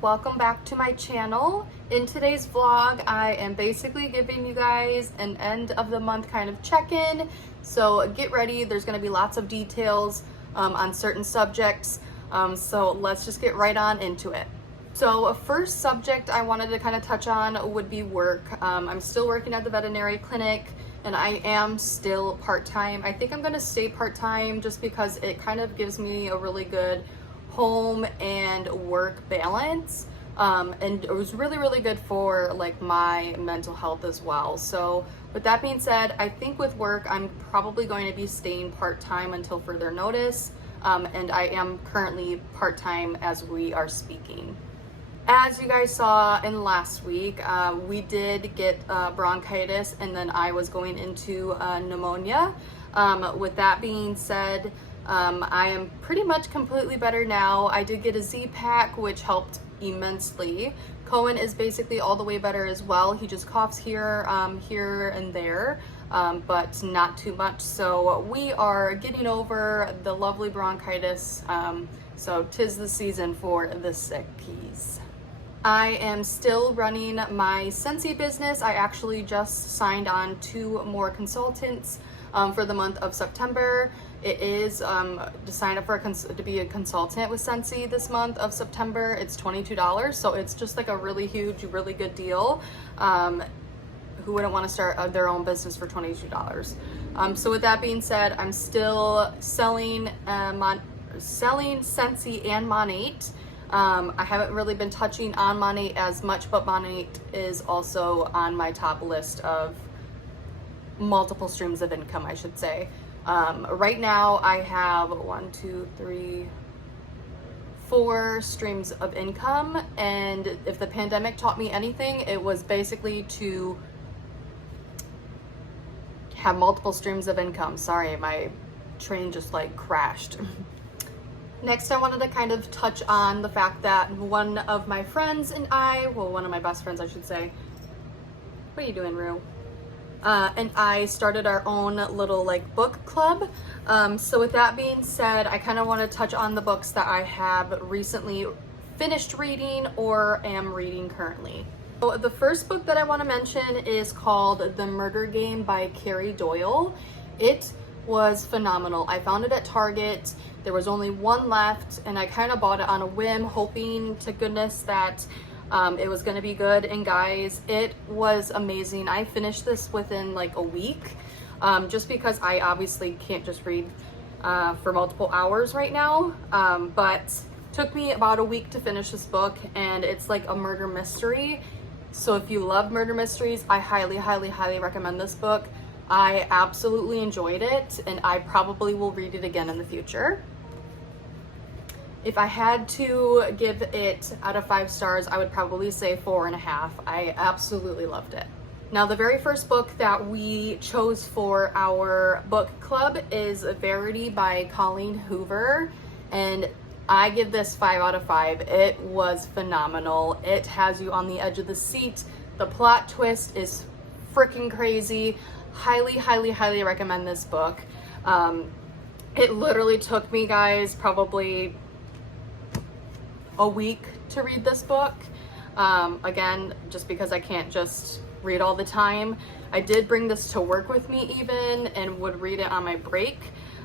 welcome back to my channel. In today's vlog, I am basically giving you guys an end of the month kind of check-in. So get ready, there's gonna be lots of details on certain subjects. So let's just get right on into it. So a first subject I wanted to kind of touch on would be work. I'm still working at the veterinary clinic and I am still part-time. I think I'm gonna stay part-time just because it kind of gives me a really good home and work balance. And it was really good for like my mental health as well. So with that being said, I think with work, I'm probably going to be staying part-time until further notice. And I am currently part-time as we are speaking. As you guys saw in last week, we did get bronchitis and then I was going into pneumonia. With that being said, I am pretty much completely better now. I did get a Z-Pack, which helped immensely. Cohen is basically all the way better as well. He just coughs here and there, but not too much. So we are getting over the lovely bronchitis. So 'tis the season for the sick peas. I am still running my Scentsy business. I actually just signed on 2 more consultants for the month of September. It is to sign up for to be a consultant with Scentsy this month of September. It's $22, so it's just like a really huge, really good deal. Who wouldn't want to start their own business for $22? So with that being said, I'm still selling Scentsy and Monate. I haven't really been touching on Monate as much, but Monate is also on my top list of multiple streams of income, I should say. Right now I have 4 streams of income, and if the pandemic taught me anything, it was basically to have multiple streams of income. Sorry, my train just like crashed. Next, I wanted to kind of touch on the fact that one of my friends and I, well, one of my best friends, I should say. What are you doing, Rue? And I started our own little like book club. So with that being said, I kind of want to touch on the books that I have recently finished reading or am reading currently. So the first book that I want to mention is called The Murder Game by Carrie Doyle. It was phenomenal. I found it at Target. There was only 1 left and I kind of bought it on a whim, hoping to goodness that it was going to be good. And guys, it was amazing. I finished this within like a week, just because I obviously can't just read for multiple hours right now, but took me about a week to finish this book, and it's like a murder mystery. So if you love murder mysteries, I highly recommend this book. I absolutely enjoyed it and I probably will read it again in the future. If I had to give it out of 5 stars, I would probably say 4.5. I absolutely loved it. Now, the very first book that we chose for our book club is Verity by Colleen Hoover, and I give this 5 out of 5. It was phenomenal. It has you on the edge of the seat. The plot twist is freaking crazy. Highly recommend this book. It literally took me, guys, probably a week to read this book. Again, just because I can't just read all the time. I did bring this to work with me even and would read it on my break.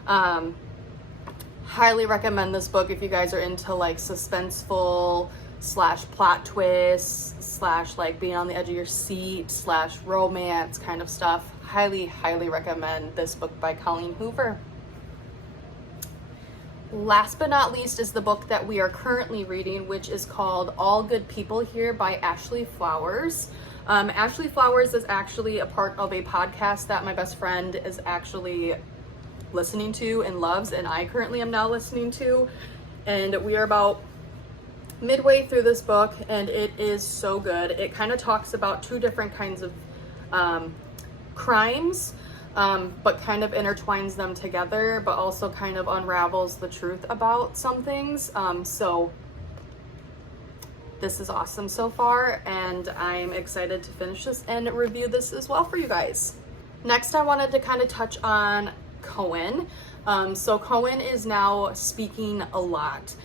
Highly recommend this book if you guys are into like suspenseful / plot twists / like being on the edge of your seat / romance kind of stuff. Highly recommend this book by Colleen Hoover. Last but not least is the book that we are currently reading, which is called All Good People Here by Ashley Flowers. Ashley Flowers is actually a part of a podcast that my best friend is actually listening to and loves, and I currently am now listening to. And we are about midway through this book and it is so good. It kind of talks about 2 different kinds of crimes, but kind of intertwines them together, but also kind of unravels the truth about some things. So this is awesome so far, and I'm excited to finish this and review this as well for you guys. Next, I wanted to kind of touch on Cohen. So Cohen is now speaking a lot.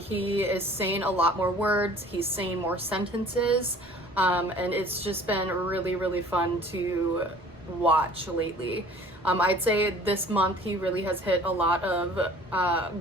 He is saying a lot more words, he's saying more sentences, and it's just been really, really fun to watch lately. I'd say this month he really has hit a lot of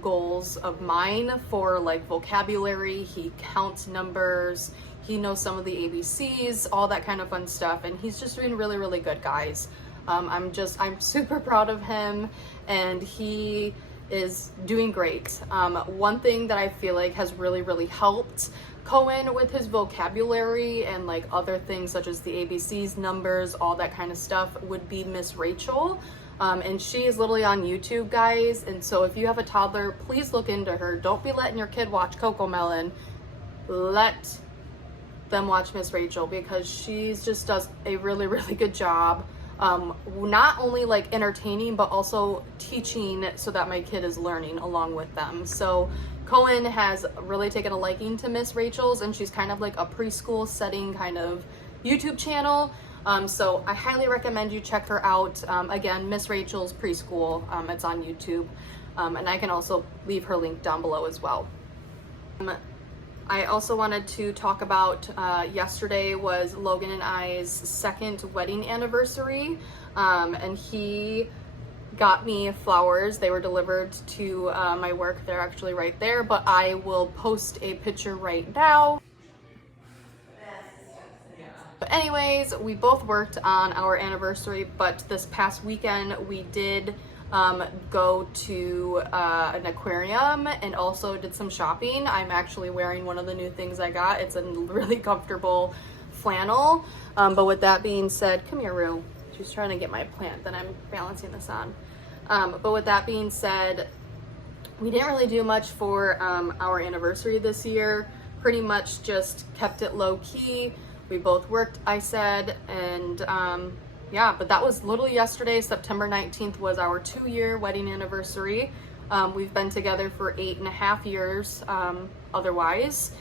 goals of mine for like vocabulary. He counts numbers, he knows some of the ABCs, all that kind of fun stuff, and he's just doing really, really good, guys. I'm super proud of him, and he is doing great. One thing that I feel like has really, really helped Cohen with his vocabulary and like other things such as the ABCs, numbers, all that kind of stuff would be Miss Rachel. And she is literally on YouTube, guys. And so if you have a toddler, please look into her. Don't be letting your kid watch Cocomelon. Let them watch Miss Rachel, because she just does a really, really good job. Not only like entertaining, but also teaching so that my kid is learning along with them. So Cohen has really taken a liking to Miss Rachel's, and she's kind of like a preschool setting kind of YouTube channel. So I highly recommend you check her out. Again, Miss Rachel's Preschool, it's on YouTube. And I can also leave her link down below as well. I also wanted to talk about, yesterday was Logan and I's second wedding anniversary, and he got me flowers. They were delivered to my work. They're actually right there, but I will post a picture right now. But anyways, we both worked on our anniversary, but this past weekend we did go to an aquarium and also did some shopping. I'm actually wearing one of the new things I got. It's a really comfortable flannel. But with that being said, come here, Rue. She's trying to get my plant that I'm balancing this on. But with that being said, we didn't really do much for our anniversary this year. Pretty much just kept it low key. We both worked, I said, and yeah, but that was literally yesterday. September 19th was our 2-year wedding anniversary. We've been together for 8.5 years otherwise.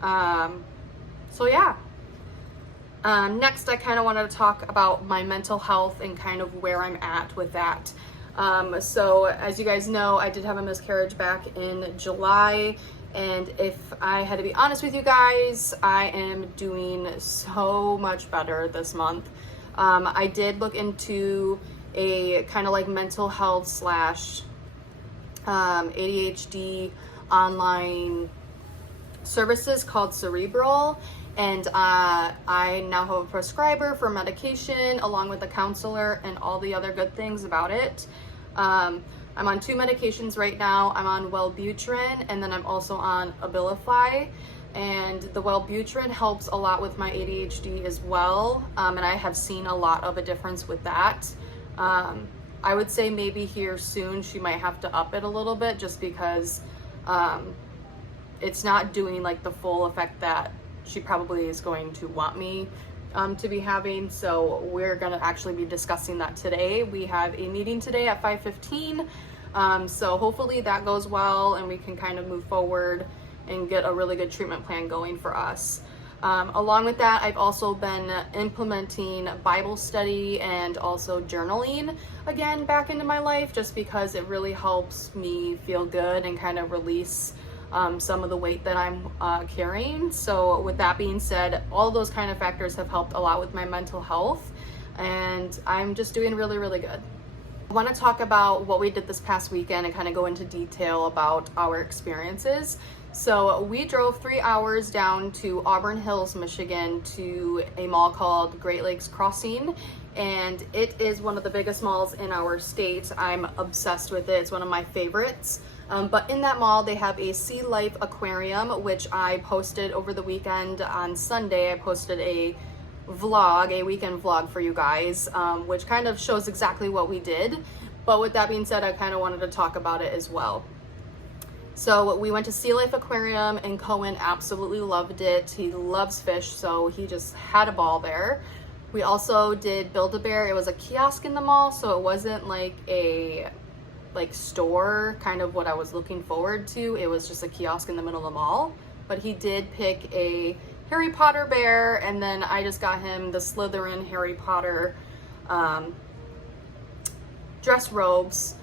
So yeah. Next, I kind of wanted to talk about my mental health and kind of where I'm at with that. So as you guys know, I did have a miscarriage back in July. And if I had to be honest with you guys, I am doing so much better this month. I did look into a kind of like mental health / ADHD online services called Cerebral. And I now have a prescriber for medication along with a counselor and all the other good things about it. I'm on 2 medications right now. I'm on Wellbutrin, and then I'm also on Abilify. And the Wellbutrin helps a lot with my ADHD as well. And I have seen a lot of a difference with that. I would say maybe here soon she might have to up it a little bit, just because it's not doing like the full effect that she probably is going to want me to be having. So we're gonna actually be discussing that today. We have a meeting today at 5:15. So hopefully that goes well and we can kind of move forward and get a really good treatment plan going for us. Along with that, I've also been implementing Bible study and also journaling again back into my life, just because it really helps me feel good and kind of release some of the weight that I'm carrying. So with that being said, all those kind of factors have helped a lot with my mental health, and I'm just doing really, really good. I want to talk about what we did this past weekend and kind of go into detail about our experiences. So we drove 3 hours down to Auburn Hills, Michigan, to a mall called Great Lakes Crossing, and it is one of the biggest malls in our state. I'm obsessed with it. It's one of my favorites. But in that mall, they have a sea life aquarium, which I posted over the weekend. On Sunday, I posted a weekend vlog for you guys, which kind of shows exactly what we did. But with that being said, I kind of wanted to talk about it as well. So we went to Sea Life Aquarium, and Cohen absolutely loved it. He loves fish, so he just had a ball there. We also did Build-A-Bear. It was a kiosk in the mall, so it wasn't like a store, kind of what I was looking forward to. It was just a kiosk in the middle of the mall. But he did pick a Harry Potter bear, and then I just got him the Slytherin Harry Potter dress robes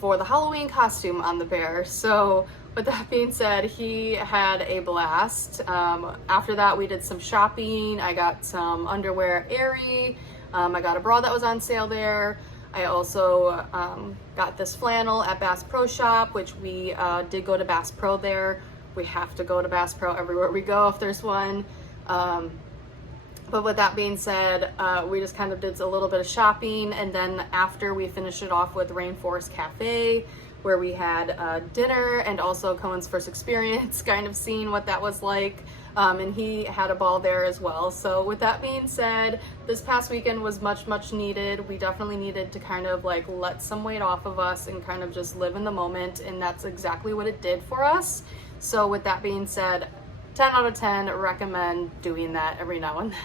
for the Halloween costume on the bear. So with that being said, he had a blast. After that, we did some shopping. I got some underwear at Aerie. I got a bra that was on sale there. I also got this flannel at Bass Pro Shop, which we did go to Bass Pro there. We have to go to Bass Pro everywhere we go if there's one. But with that being said, we just kind of did a little bit of shopping, and then after we finished it off with Rainforest Cafe, where we had dinner and also Cohen's first experience, kind of seeing what that was like. And he had a ball there as well. So with that being said, this past weekend was much needed. We definitely needed to kind of like let some weight off of us and kind of just live in the moment, and that's exactly what it did for us. So with that being said, 10 out of 10, recommend doing that every now and then.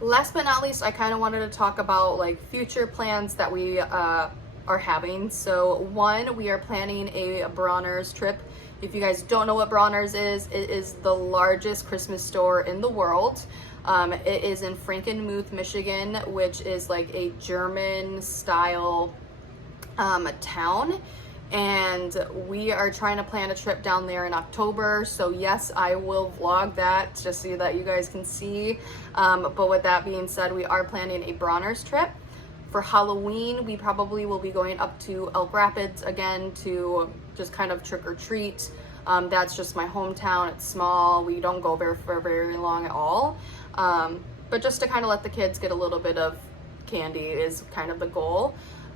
Last but not least, I kind of wanted to talk about like future plans that we are having. So one, we are planning a Bronner's trip. If you guys don't know what Bronner's is, it is the largest Christmas store in the world. It is in Frankenmuth, Michigan, which is like a German style town. And we are trying to plan a trip down there in October. So yes, I will vlog that just so that you guys can see. But with that being said, we are planning a Bronner's trip. For Halloween, we probably will be going up to Elk Rapids again to just kind of trick or treat. That's just my hometown. It's small. We don't go there for very long at all. But just to kind of let the kids get a little bit of candy is kind of the goal.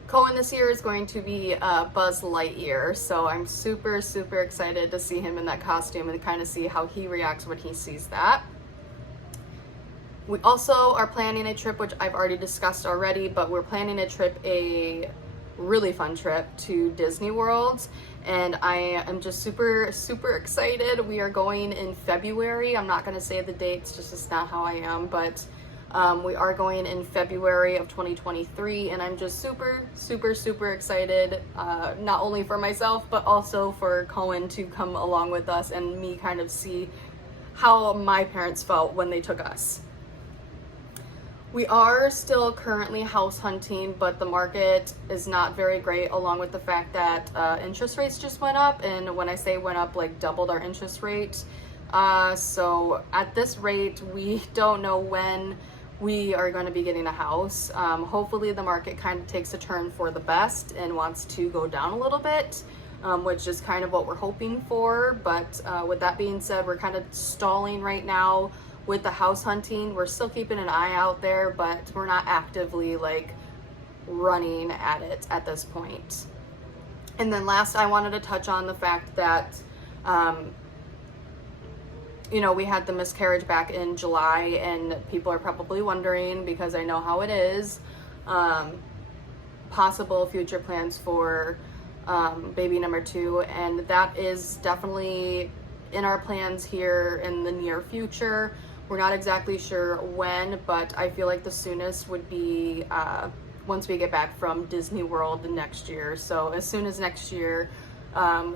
Cohen this year is going to be Buzz Lightyear, so I'm super excited to see him in that costume and kind of see how he reacts when he sees that. We also are planning a trip, which I've already discussed already, but we're planning a trip, a really fun trip to Disney World, and I am just super excited. We are going in February. I'm not going to say the dates, just it's not how I am, but we are going in February of 2023, and I'm just super excited, not only for myself, but also for Cohen to come along with us and me kind of see how my parents felt when they took us. We are still currently house hunting, but the market is not very great, along with the fact that interest rates just went up, and when I say went up, like doubled our interest rate. So at this rate, we don't know when we are going to be getting a house. Hopefully the market kind of takes a turn for the best and wants to go down a little bit, which is kind of what we're hoping for. But with that being said, we're kind of stalling right now with the house hunting. We're still keeping an eye out there, but we're not actively like running at it at this point. And then last, I wanted to touch on the fact that you know, we had the miscarriage back in July, and people are probably wondering, because I know how it is, possible future plans for baby number 2, and that is definitely in our plans here in the near future. We're not exactly sure when, but I feel like the soonest would be once we get back from Disney World next year. So as soon as next year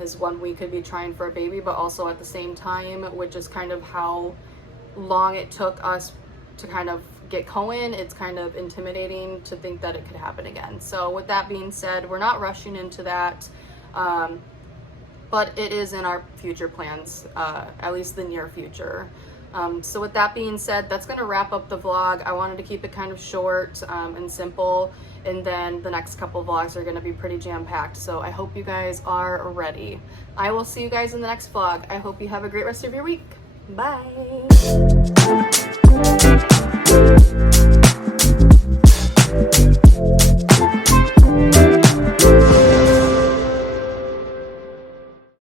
is when we could be trying for a baby, but also at the same time, which is kind of how long it took us to kind of get Cohen, it's kind of intimidating to think that it could happen again. So with that being said, we're not rushing into that, but it is in our future plans, at least the near future. So with that being said, that's going to wrap up the vlog. I wanted to keep it kind of short and simple, and then the next couple vlogs are going to be pretty jam-packed, so I hope you guys are ready. I will see you guys in the next vlog. I hope you have a great rest of your week. Bye!